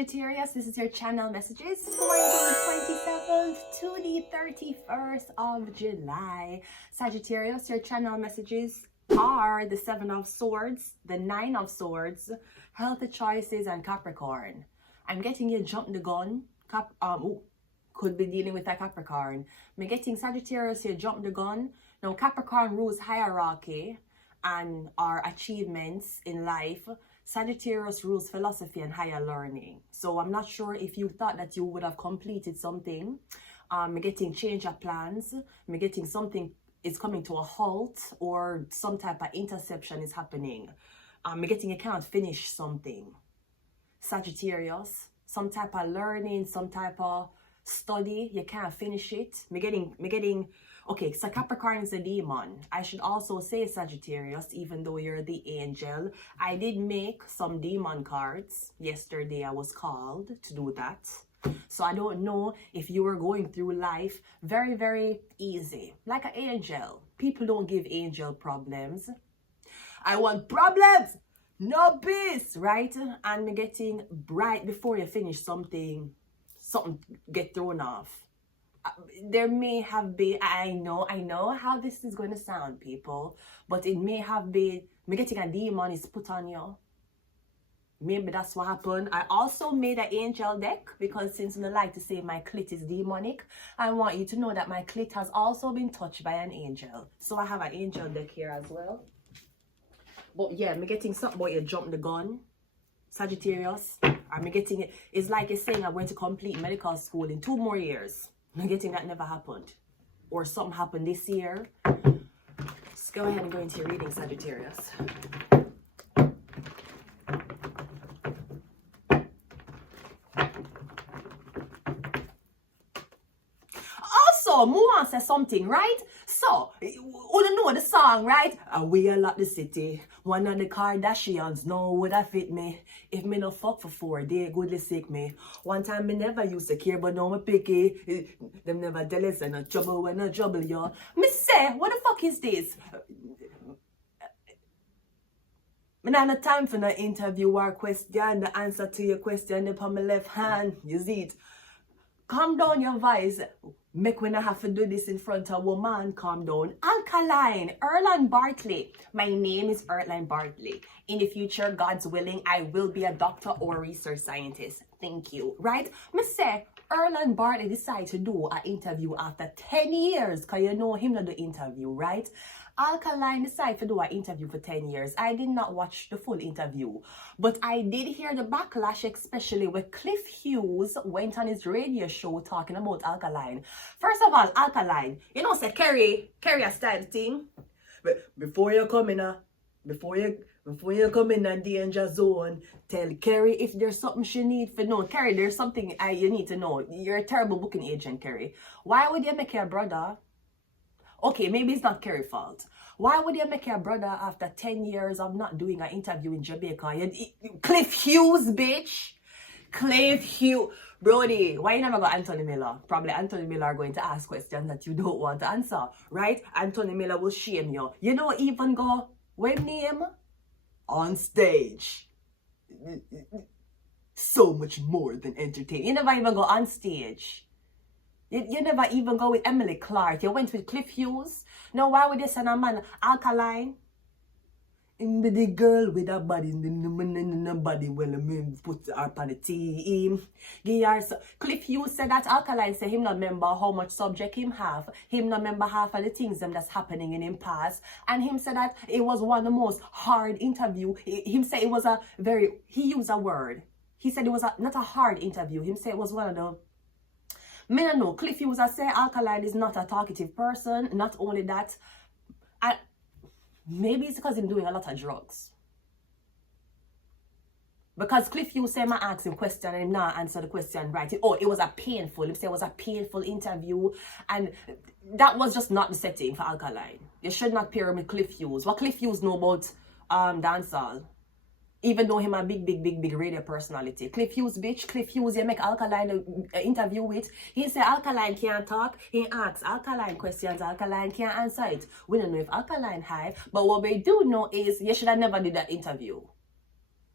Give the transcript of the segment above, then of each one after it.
Sagittarius, this is your channel messages for the 27th to the 31st of July. Sagittarius, your channel messages are the 7 of Swords, the 9 of Swords, healthy choices, and Capricorn. I'm getting you jump the gun. Could be dealing with a Capricorn. I'm getting Sagittarius here jump the gun. Now Capricorn rules hierarchy and our achievements in life. Sagittarius rules philosophy and higher learning. So I'm not sure if you thought that you would have completed something. I'm getting change of plans. I'm getting something is coming to a halt, or some type of interception is happening. I'm getting you can't finish something. Sagittarius, some type of learning, some type of study, you can't finish it. Me getting okay, so Capricorn is a demon. I should also say Sagittarius, even though you're the angel. I did make some demon cards yesterday. I was called to do that. So I don't know if you were going through life very, very easy, like an angel. People don't give angel problems. I want problems, no peace, right? And me getting bright before you finish something get thrown off. There may have been, I know how this is going to sound, people, but it may have been me getting a demon is put on you. Maybe that's what happened. I also made an angel deck because since I like to say my clit is demonic, I want you to know that my clit has also been touched by an angel. So I have an angel deck here as well. But yeah, I'm getting something about you jump the gun, Sagittarius. I'm getting it. It's like it's saying I'm going to complete medical school in 2 more years. I'm getting that never happened. Or something happened this year. Let's go ahead and go into your reading, Sagittarius. Also, Moan says something, right? So, you know the song, right? We a lot the city. One of the Kardashians know would have fit me. If me no fuck for 4 days, goodly sick me. One time me never used to care, but now me picky. Them never tell us no trouble when no trouble, y'all. Me say, what the fuck is this? Me not no time for no interview or question. The answer to your question upon my left hand. You see it? Calm down your voice. Make when I have to do this in front of a woman, calm down. Alkaline, 𝓲𝓪𝓼𝓾𝓼. My name is 𝓲𝓪𝓼𝓾𝓼. In the future, God's willing, I will be a doctor or research scientist. Thank you, right? Me say, 𝓲𝓪𝓼𝓾𝓼 decided to do an interview after 10 years, because you know him not do interview, right? Alkaline decided to do an interview for 10 years. I did not watch the full interview, but I did hear the backlash, especially when Cliff Hughes went on his radio show talking about Alkaline. First of all, Alkaline, you know, say Carrie a style thing. But before you come in before you come in a danger zone, tell Carrie if there's something she need for know. Carrie, there's something you need to know. You're a terrible booking agent, Carrie. Why would you make your brother? Okay, maybe it's not Carrie's fault. Why would you make your brother after 10 years of not doing an interview in Jamaica? Cliff Hughes, bitch. Cliff Hughes. Brody, why you never got Anthony Miller? Probably Anthony Miller are going to ask questions that you don't want to answer, right? Anthony Miller will shame you. You don't even go, what name? On stage. So much more than entertaining. You never even go on stage. You never even go with Emily Clark. You went with Cliff Hughes. Now, why would you send a man Alkaline? In the girl with a body, in the body, well, I put her on the team. Cliff Hughes said that Alkaline said him not remember how much subject him have. Him not remember half of the things them that's happening in him past. And him said that it was one of the most hard interview. Him said it was he used a word. He said it was not a hard interview. Him said it was one of the, me no know. Cliff Hughes say Alkaline is not a talkative person. Not only that, maybe it's because he's doing a lot of drugs. Because Cliff Hughes say I ask him question and him not answer the question right. Oh, it was a painful. He said it was a painful interview, and that was just not the setting for Alkaline. You should not pair him with Cliff Hughes. What Cliff Hughes know about dancehall? Even though him a big radio personality. Cliff Hughes, bitch. Cliff Hughes, you make Alkaline an interview with. He say Alkaline can't talk. He asks Alkaline questions. Alkaline can't answer it. We don't know if Alkaline high. But what we do know is you should have never did that interview.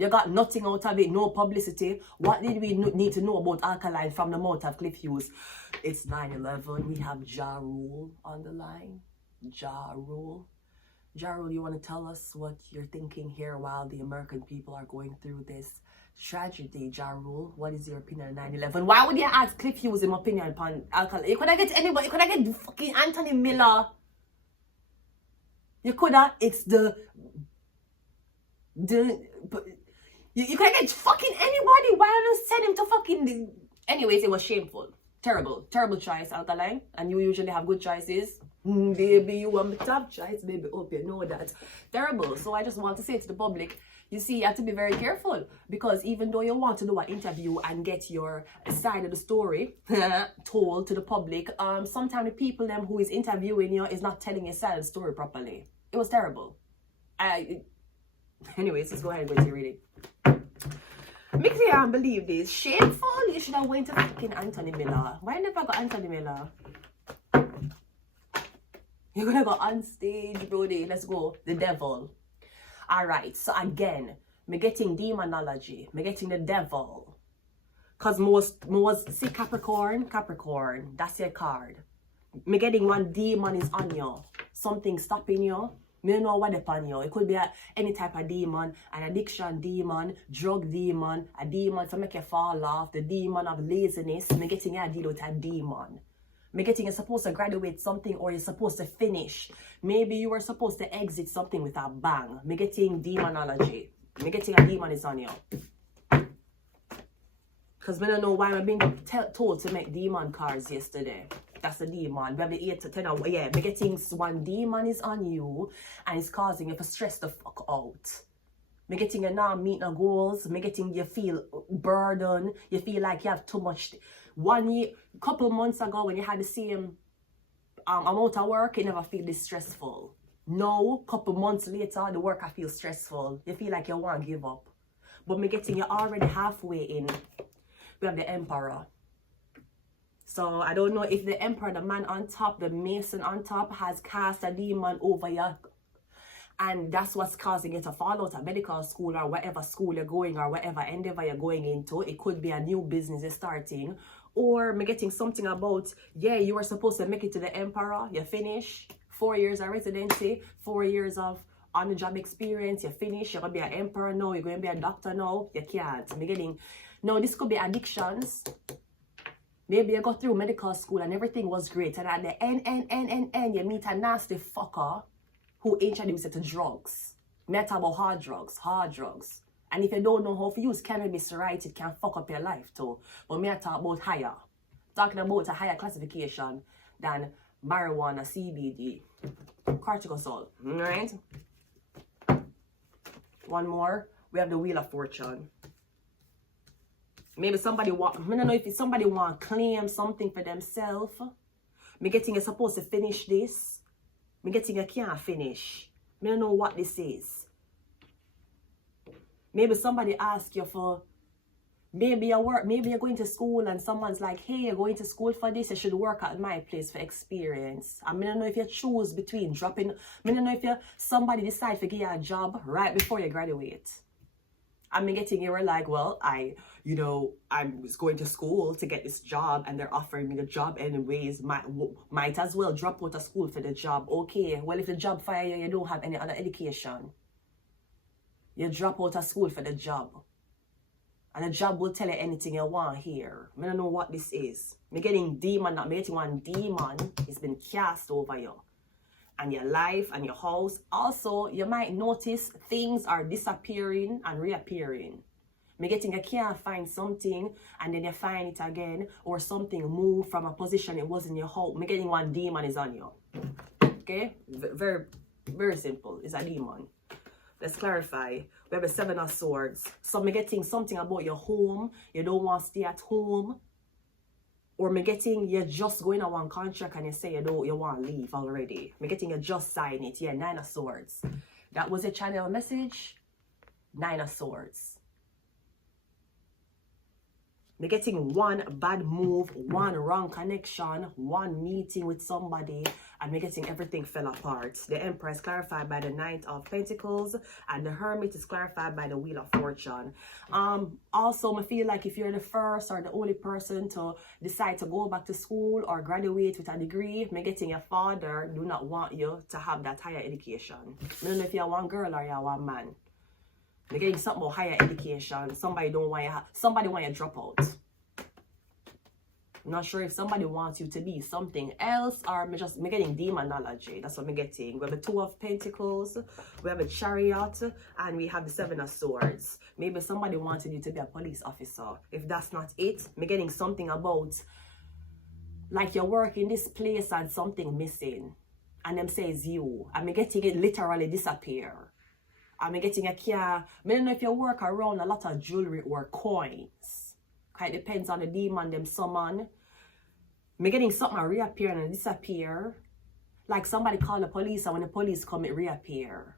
You got nothing out of it, no publicity. What did we need to know about alkaline from the mouth of Cliff Hughes? It's 9/11. We have 𝓢𝓪 on the line. 𝓢𝓪. 𝓢𝓪, you want to tell us what you're thinking here while the American people are going through this tragedy? 𝓢𝓪, what is your opinion on 9/11? Why would you ask Cliff Hughes his opinion upon alkaline? You could have get anybody. You could have get fucking Anthony Miller. You could have. It's you could get fucking anybody. Why don't you send him to fucking... Anyways, it was shameful. Terrible choice, alkaline. And you usually have good choices. Baby, you want the top choice, baby. Hope you know that. Terrible. So I just want to say to the public, you see, you have to be very careful, because even though you want to do an interview and get your side of the story told to the public, sometimes the people them who is interviewing you is not telling your side of the story properly. It was terrible. Anyways, let's go ahead and go to reading. Make me can't believe this. Shameful. You should have went to fucking Anthony Miller. Why never got Anthony Miller? You're gonna go on stage, brody. Let's go. The devil. Alright, so again, me getting demonology. Me getting the devil. Cause most see Capricorn, that's your card. Me getting one demon is on you. Something stopping you. Me don't know what upon you. It could be any type of demon, an addiction demon, drug demon, a demon to make you fall off, the demon of laziness. Me getting you deal with a demon. Me getting you're supposed to graduate something, or you're supposed to finish. Maybe you were supposed to exit something with a bang. Me getting demonology. Me getting a demon is on you. Because we don't know why I've been told to make demon cards yesterday. That's a demon. We have the 8 to 10 hours. Yeah, me getting one demon is on you and it's causing you to stress the fuck out. Me getting you not meet no goals. Me getting you feel burdened. You feel like you have too much. Couple months ago when you had the same amount of work, you never feel this stressful. Now, couple months later, the work I feel stressful. You feel like you want to give up. But me getting you already halfway in. We have the Emperor. So I don't know if the Emperor, the man on top, the Mason on top, has cast a demon over you. And that's what's causing you to fall out of medical school or whatever school you're going or whatever endeavor you're going into. It could be a new business you're starting. Or me getting something about, yeah, you were supposed to make it to the Emperor. You finish 4 years of residency, 4 years of on-the-job experience. You finish. You're going to be an Emperor now. You're going to be a doctor now. You can't. Me getting... No, this could be addictions. Maybe you got through medical school and everything was great. And at the end, you meet a nasty fucker who introduced you to drugs. Me talk about hard drugs. And if you don't know how to use cannabis right, it can fuck up your life too. But me talk about higher. Talking about a higher classification than marijuana, CBD, cortisol. Alright? One more. We have the Wheel of Fortune. Maybe somebody want, I don't know if somebody want to claim something for themselves. Me getting you supposed to finish this. Me getting you can't finish. Me don't know what this is. Maybe somebody ask you for, maybe you're going to school and someone's like, hey, you're going to school for this, you should work at my place for experience. I don't know if you choose between dropping, I don't know if somebody decide to give you a job right before you graduate. I mean, getting you were like, well, I was going to school to get this job and they're offering me the job anyways. Might as well drop out of school for the job. Okay, well, if the job fire you, you don't have any other education. You drop out of school for the job. And the job will tell you anything you want here. I don't know what this is. Me getting one demon has been cast over you. And your life and your house. Also, you might notice things are disappearing and reappearing. Me getting you can't find something and then you find it again, or something move from a position it was in your house. Me getting one demon is on you. Okay? Very, very simple. It's a demon. Let's clarify. We have the 7 of Swords. So me getting something about your home. You don't want to stay at home. Or me getting you just going on one contract and you say you want to leave already. Me getting you just sign it. Yeah, 9 of Swords. That was a channel message. 9 of Swords. We're getting one bad move, one wrong connection, one meeting with somebody, and we're getting everything fell apart. The Emperor is clarified by the Knight of Pentacles, and the Hermit is clarified by the Wheel of Fortune. Also, I feel like if you're the first or the only person to decide to go back to school or graduate with a degree, I'm getting your father do not want you to have that higher education. I don't know if you're one girl or you're one man. They're getting something about higher education. Somebody want you drop out. I'm not sure if somebody wants you to be something else, or I'm getting demonology. That's what I'm getting. We have the Two of Pentacles, we have a Chariot, and we have the Seven of Swords. Maybe somebody wanted you to be a police officer. If that's not it, I'm getting something about like you're working this place and something missing, and them says you. I'm getting it literally disappear. I'm getting a car. I don't know if you work around a lot of jewelry or coins. It depends on the demon them summon. I'm getting something reappear and disappear. Like somebody call the police, and when the police come, it reappear.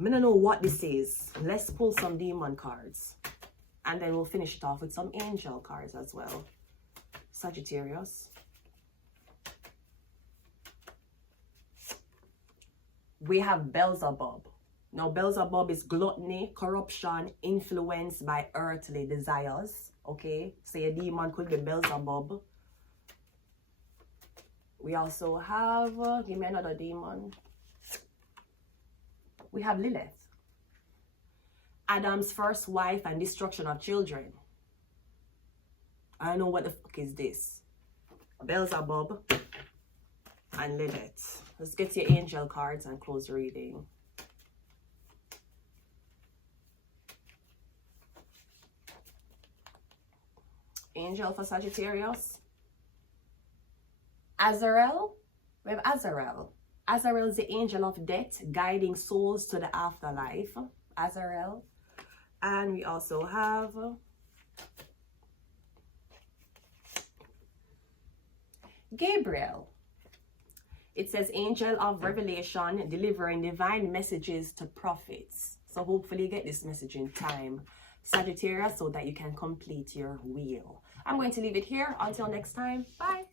I don't know what this is. Let's pull some demon cards. And then we'll finish it off with some angel cards as well. Sagittarius. We have Beelzebub. Now, Beelzebub is gluttony, corruption, influenced by earthly desires. Okay? So your demon could be Beelzebub. We also have, give me another demon. We have Lilith. Adam's first wife and destruction of children. I don't know what the fuck is this. Beelzebub and Lilith. Let's get your angel cards and close the reading. Angel for Sagittarius. Azrael. We have Azrael. Azrael is the angel of death, guiding souls to the afterlife. Azrael. And we also have Gabriel. It says angel of revelation, delivering divine messages to prophets. So hopefully you get this message in time, Sagittarius, so that you can complete your wheel. I'm going to leave it here. Until next time. Bye.